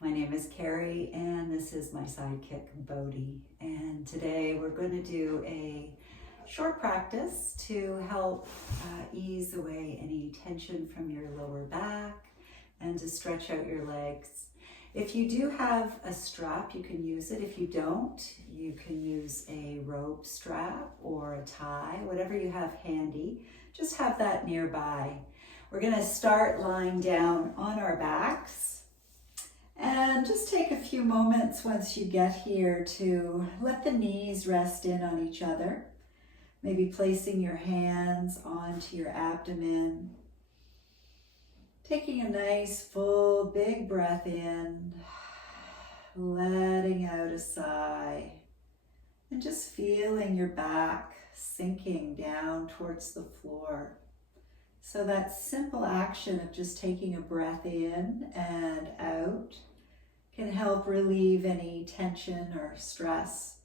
My name is Carrie and this is my sidekick Bodhi, and today we're going to do a short practice to help ease away any tension from your lower back and to stretch out your legs. If you do have a strap, you can use it. If you don't, you can use a rope strap or a tie, whatever you have handy. Just have that nearby. We're going to start lying down on our backs. And just take a few moments once you get here to let the knees rest in on each other. Maybe placing your hands onto your abdomen. Taking a nice full big breath in, letting out a sigh, and just feeling your back sinking down towards the floor. So that simple action of just taking a breath in and out can help relieve any tension or stress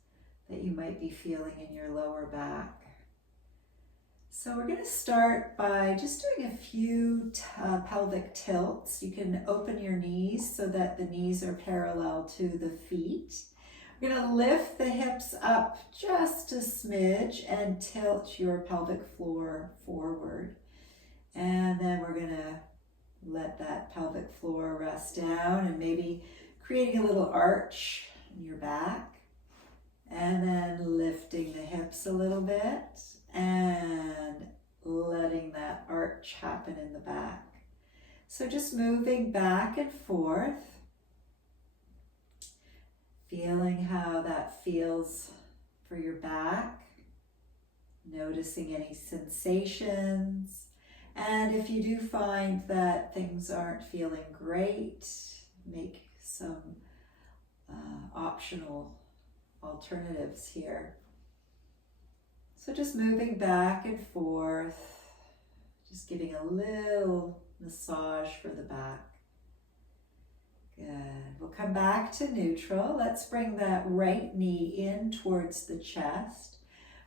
that you might be feeling in your lower back. So we're going to start by just doing a few pelvic tilts. You can open your knees so that the knees are parallel to the feet. We're going to lift the hips up just a smidge and tilt your pelvic floor forward. And then we're going to let that pelvic floor rest down and maybe creating a little arch in your back. And then lifting the hips a little bit and letting that arch happen in the back. So just moving back and forth, feeling how that feels for your back, noticing any sensations. And if you do find that things aren't feeling great, make some optional alternatives here. So just moving back and forth, just giving a little massage for the back. Good. We'll come back to neutral. Let's bring that right knee in towards the chest.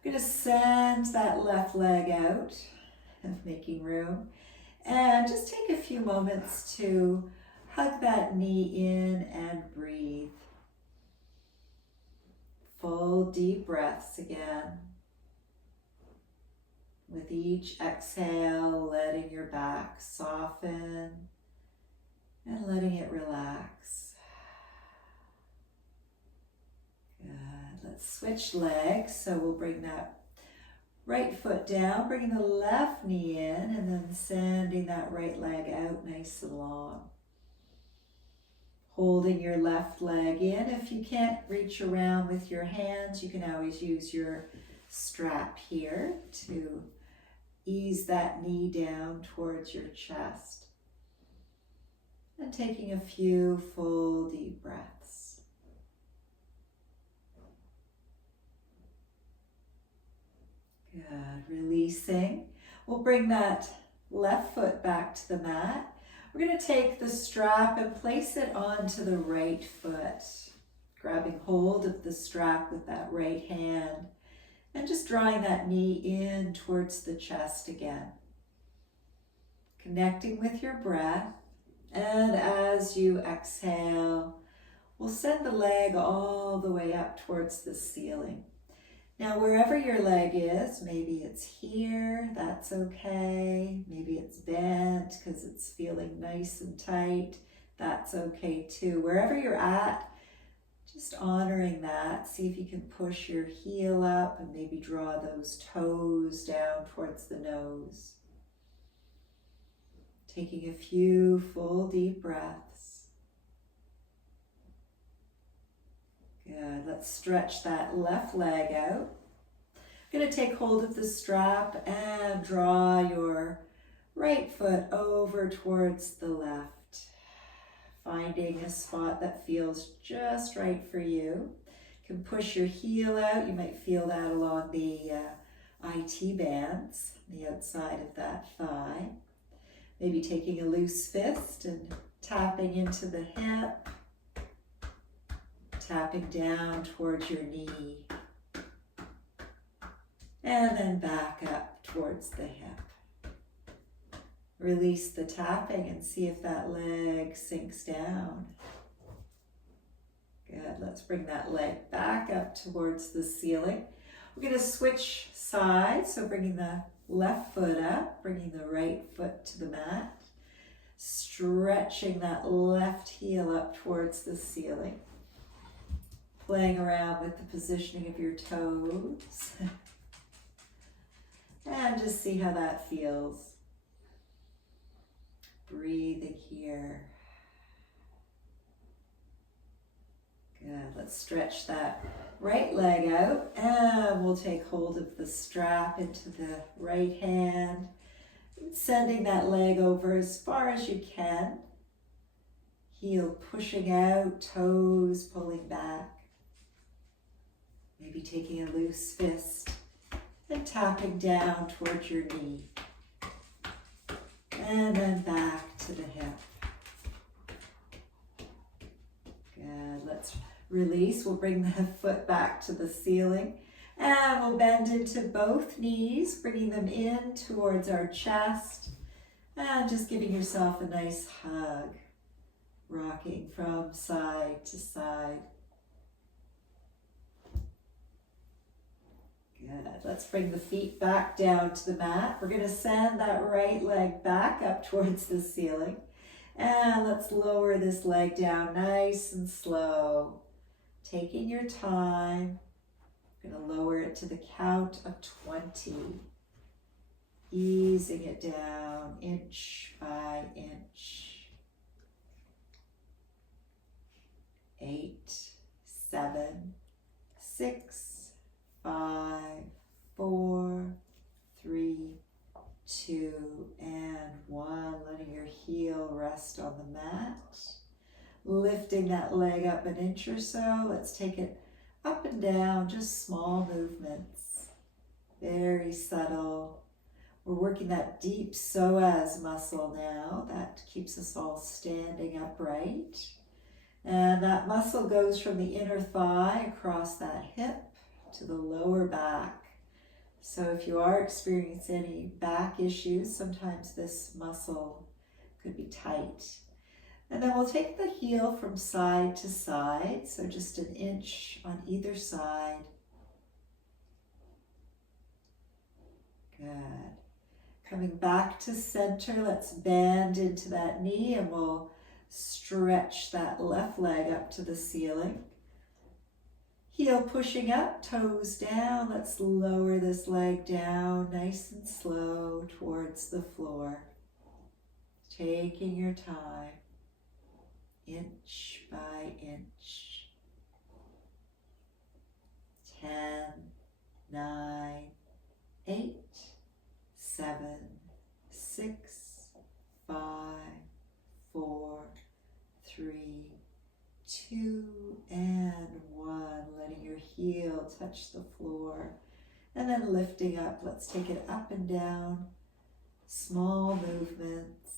I'm going to send that left leg out, making room, and just take a few moments to hug that knee in and breathe. Full deep breaths again. With each exhale, letting your back soften and letting it relax. Good. Let's switch legs. So we'll bring that right foot down, bringing the left knee in, and then sending that right leg out nice and long. Holding your left leg in. If you can't reach around with your hands, you can always use your strap here to ease that knee down towards your chest. And taking a few full deep breaths. Good. Releasing. We'll bring that left foot back to the mat. We're going to take the strap and place it onto the right foot, grabbing hold of the strap with that right hand and just drawing that knee in towards the chest again. Connecting with your breath, and as you exhale, we'll send the leg all the way up towards the ceiling. Now, wherever your leg is, maybe it's here, that's okay. Maybe it's bent because it's feeling nice and tight, that's okay too. Wherever you're at, just honoring that. See if you can push your heel up and maybe draw those toes down towards the nose. Taking a few full deep breaths. Good. Let's stretch that left leg out. I'm going to take hold of the strap and draw your right foot over towards the left. Finding a spot that feels just right for you. You can push your heel out. You might feel that along the IT bands, the outside of that thigh. Maybe taking a loose fist and tapping into the hip. Tapping down towards your knee. And then back up towards the hip. Release the tapping and see if that leg sinks down. Good. Let's bring that leg back up towards the ceiling. We're going to switch sides. So bringing the left foot up, bringing the right foot to the mat. Stretching that left heel up towards the ceiling. Playing around with the positioning of your toes. And just see how that feels. Breathing here. Good. Let's stretch that right leg out, and we'll take hold of the strap into the right hand, sending that leg over as far as you can. Heel pushing out, toes pulling back. Maybe taking a loose fist and tapping down towards your knee. And then back to the hip. Good. Let's release. We'll bring the foot back to the ceiling. And we'll bend into both knees, bringing them in towards our chest. And just giving yourself a nice hug. Rocking from side to side. Good. Let's bring the feet back down to the mat. We're going to send that right leg back up towards the ceiling. And let's lower this leg down nice and slow. Taking your time. We're going to lower it to the count of 20. Easing it down inch by inch. 8, 7, 6, 5, 4, 3, 2, and 1. Letting your heel rest on the mat. Lifting that leg up an inch or so. Let's take it up and down, just small movements. Very subtle. We're working that deep psoas muscle now. That keeps us all standing upright. And that muscle goes from the inner thigh across that hip to the lower back. So if you are experiencing any back issues, sometimes this muscle could be tight. And then we'll take the heel from side to side, so just an inch on either side. Good. Coming back to center, let's bend into that knee and we'll stretch that left leg up to the ceiling. Heel pushing up, toes down. Let's lower this leg down nice and slow towards the floor. Taking your time, inch by inch. 10, 9, 8, 7, 6, 5, 4, 3, 2, and 1. Letting your heel touch the floor. And then lifting up. Let's take it up and down. Small movements.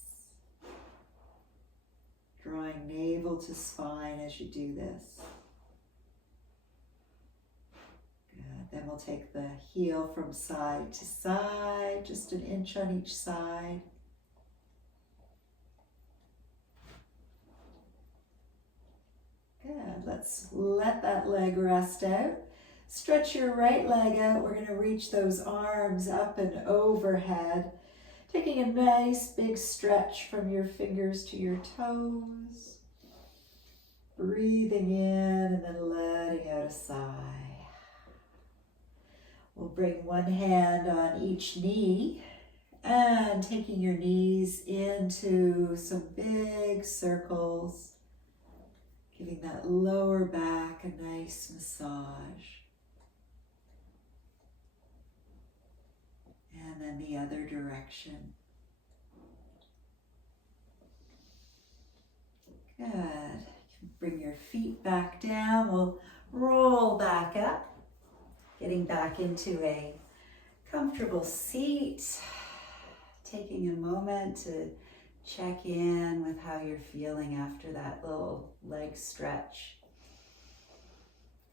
Drawing navel to spine as you do this. Good. Then we'll take the heel from side to side. Just an inch on each side. Good. Let's let that leg rest out. Stretch your right leg out. We're going to reach those arms up and overhead. Taking a nice big stretch from your fingers to your toes. Breathing in and then letting out a sigh. We'll bring one hand on each knee and taking your knees into some big circles. Giving that lower back a nice massage. And then the other direction. Good. You can bring your feet back down. We'll roll back up. Getting back into a comfortable seat. Taking a moment to check in with how you're feeling after that little leg stretch.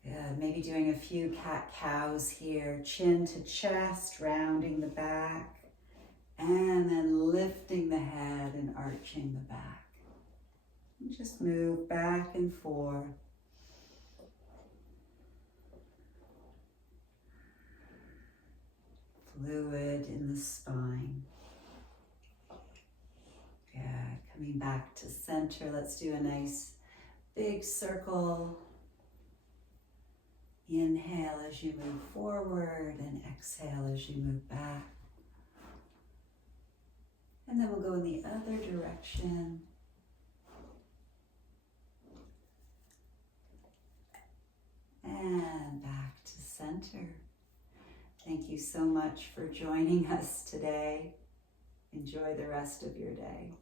Good. Maybe doing a few cat-cows here. Chin to chest, rounding the back, and then lifting the head and arching the back. And just move back and forth. fluid in the spine. Good. Coming back to center. Let's do a nice big circle. Inhale as you move forward and exhale as you move back. And then we'll go in the other direction. And back to center. Thank you so much for joining us today. Enjoy the rest of your day.